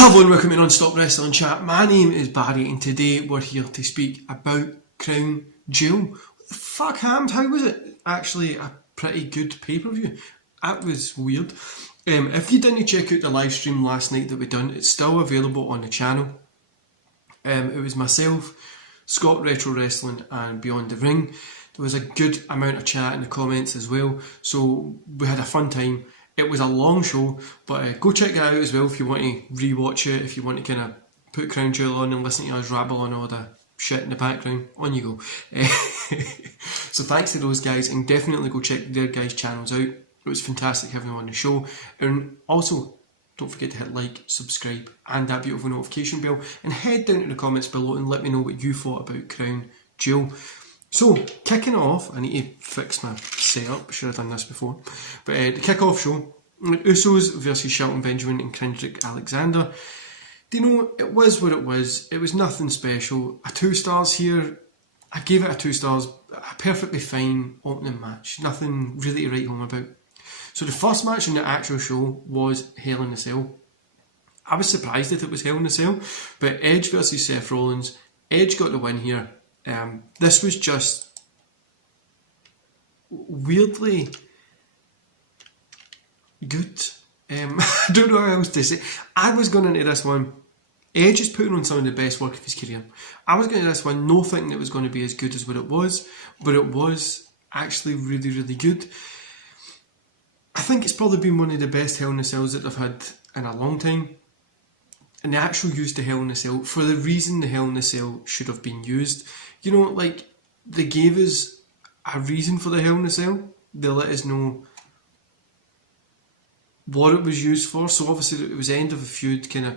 Hello and welcome to Non-Stop Wrestling Chat. My name is Barry and today we're here to speak about Crown Jewel. What the fuck happened? How was it? Actually a pretty good pay-per-view. That was weird. If you didn't check out the live stream last night that we done, it's still available on the channel. It was myself, Scott Retro Wrestling and Beyond the Ring. There was a good amount of chat in the comments as well, so we had a fun time. It was a long show, but go check it out as well if you want to re-watch it, if you want to kind of put Crown Jewel on and listen to us rabble on all the shit in the background. On you go. So thanks to those guys, and definitely go check their guys' channels out. It was fantastic having them on the show. And also, don't forget to hit like, subscribe, and that beautiful notification bell, and head down to the comments below and let me know what you thought about Crown Jewel. So, kicking off, I need to fix my setup, should have done this before, but the kick-off show, Usos versus Shelton Benjamin and Kendrick Alexander. Do you know, it was what it was nothing special. A 2 stars here, I gave it a 2 stars, a perfectly fine opening match, nothing really to write home about. So the first match in the actual show was Hell in a Cell. I was surprised that it was Hell in a Cell, but Edge versus Seth Rollins, Edge got the win here. This was just weirdly good. I don't know how else to say. I was going into this one, Edge is putting on some of the best work of his career. I was going into this one not thinking it was going to be as good as what it was, but it was actually really, really good. I think it's probably been one of the best Hell in a Cells that I've had in a long time. And they actually used the Hell in a Cell for the reason the Hell in a Cell should have been used. You know, like, they gave us a reason for the Hell in a Cell. They let us know what it was used for. So obviously it was the end of a feud, kind of,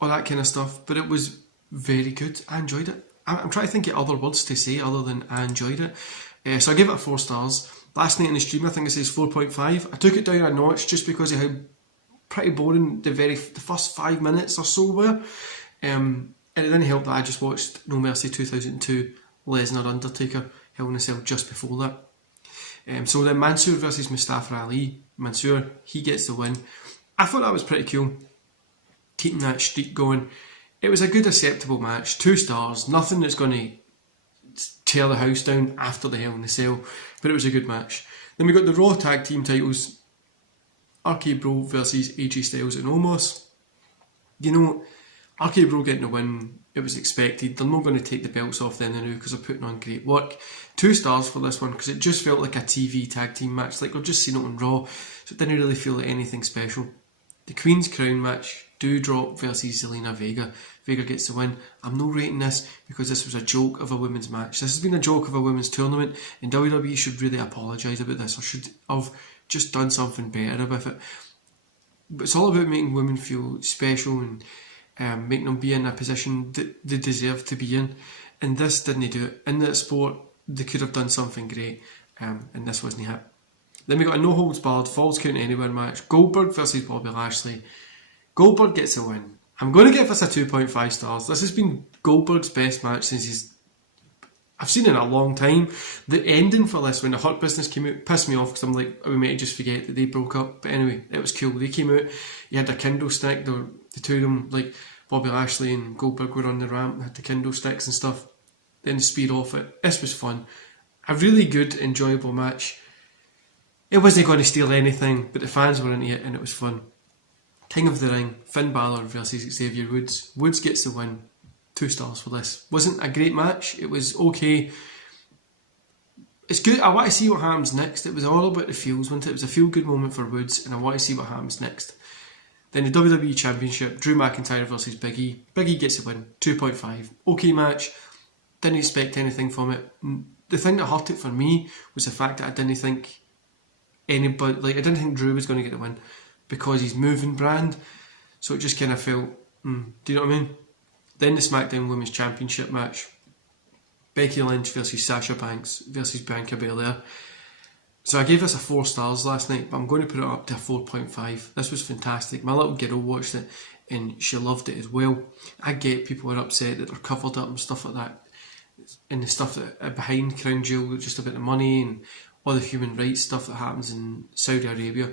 all that kind of stuff. But it was very good. I enjoyed it. I'm trying to think of other words to say other than I enjoyed it. So I gave it 4 stars. Last night in the stream, I think it says 4.5. I took it down a notch just because of how pretty boring the first 5 minutes or so were. And it didn't help that I just watched No Mercy 2002, Lesnar Undertaker, Hell in a Cell just before that. So then Mansoor versus Mustafa Ali. Mansoor, he gets the win. I thought that was pretty cool, keeping that streak going. It was a good, acceptable match. 2 stars, nothing that's going to tear the house down after the Hell in a Cell, but it was a good match. Then we got the Raw Tag Team titles, RK Bro versus AJ Styles and Omos. You know, RK Bro getting the win, it was expected. They're not going to take the belts off then and now because they're putting on great work. 2 stars for this one because it just felt like a TV tag team match, like we've just seen it on Raw, so it didn't really feel like anything special. The Queen's Crown match, Doudrop versus Zelina Vega. Vega gets the win. I'm not rating this because this was a joke of a women's match. This has been a joke of a women's tournament, and WWE should really apologise about this, or should have just done something better with it. But it's all about making women feel special and making them be in a position that they deserve to be in. And this didn't do it. In that sport, they could have done something great, and this wasn't it. Then we got a no holds barred Falls Count Anywhere match. Goldberg versus Bobby Lashley. Goldberg gets the win. I'm going to give this a 2.5 stars. This has been Goldberg's best match since I've seen it in a long time. The ending for this, when the Hurt Business came out, pissed me off because I'm like, we might just forget that they broke up. But anyway, it was cool. They came out, you had a kendo stick, the two of them, like Bobby Lashley and Goldberg were on the ramp, had the kendo sticks and stuff. Then speed off it. This was fun. A really good, enjoyable match. It wasn't going to steal anything, but the fans were into it and it was fun. King of the Ring, Finn Balor versus Xavier Woods. Woods gets the win. 2 stars for this. Wasn't a great match. It was okay. It's good. I want to see what happens next. It was all about the feels, wasn't it? It was a feel-good moment for Woods, and I want to see what happens next. Then the WWE Championship, Drew McIntyre versus Big E. Big E gets the win. 2.5. Okay match. Didn't expect anything from it. The thing that hurt it for me was the fact that I didn't think I didn't think Drew was going to get the win because he's moving brand. So it just kind of felt, do you know what I mean? Then the SmackDown Women's Championship match. Becky Lynch versus Sasha Banks versus Bianca Belair. So I gave this a 4 stars last night, but I'm going to put it up to a 4.5. This was fantastic. My little girl watched it and she loved it as well. I get people are upset that they're covered up and stuff like that, and the stuff that behind Crown Jewel, just about the money and all the human rights stuff that happens in Saudi Arabia.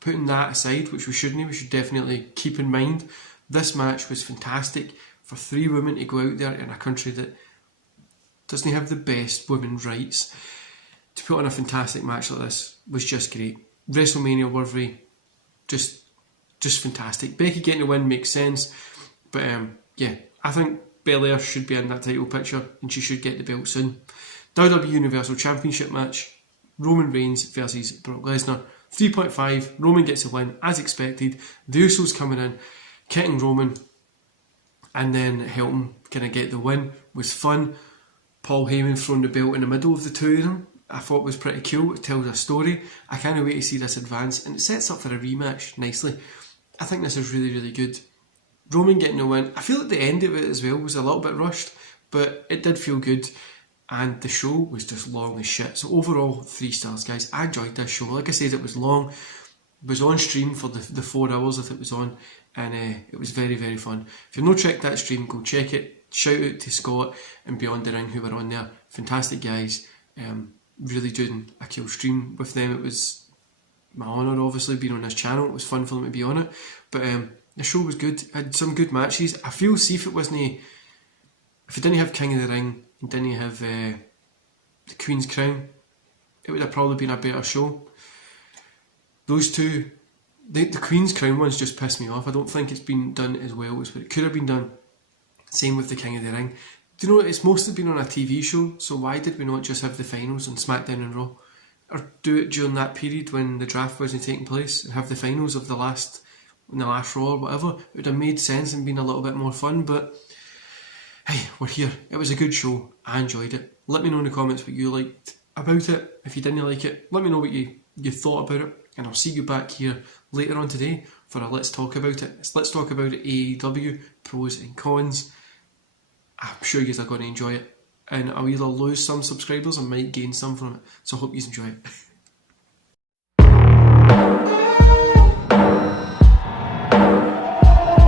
Putting that aside, which we shouldn't, we should definitely keep in mind, This match was fantastic for 3 women to go out there in a country that doesn't have the best women's rights. To put on a fantastic match like this was just great. WrestleMania worthy, just fantastic. Becky getting the win makes sense, but yeah, I think Belair should be in that title picture and she should get the belt soon. WWE Universal Championship match, Roman Reigns versus Brock Lesnar. 3.5, Roman gets a win as expected. The Usos coming in, kicking Roman, and then helping kind of get the win. Was fun. Paul Heyman throwing the belt in the middle of the two of them, I thought was pretty cool. It tells a story. I can't wait to see this advance, and it sets up for a rematch nicely. I think this is really, really good. Roman getting the win. I feel like the end of it as well was a little bit rushed, but it did feel good, and the show was just long as shit. So overall, 3 stars, guys. I enjoyed this show. Like I said, it was long. It was on stream for the 4 hours that it was on, and it was very, very fun. If you've not checked that stream, go check it. Shout out to Scott and Beyond the Ring who were on there. Fantastic guys. Really doing a cool stream with them. It was my honour, obviously, being on this channel. It was fun for them to be on it. But the show was good. Had some good matches. I feel, see if it didn't have King of the Ring and didn't have the Queen's Crown, it would have probably been a better show. Those two, the Queen's Crown ones just pissed me off. I don't think it's been done as well as what it could have been done. Same with the King of the Ring. Do you know, it's mostly been on a TV show, so why did we not just have the finals on SmackDown and Raw? Or do it during that period when the draft wasn't taking place and have the finals of the last Raw or whatever? It would have made sense and been a little bit more fun, but hey, we're here. It was a good show. I enjoyed it. Let me know in the comments what you liked about it. If you didn't like it, let me know what you thought about it, and I'll see you back here later on today for a Let's Talk About It. It's Let's Talk About It AEW, pros and cons. I'm sure you guys are going to enjoy it, and I'll either lose some subscribers or might gain some from it, so I hope you enjoy it.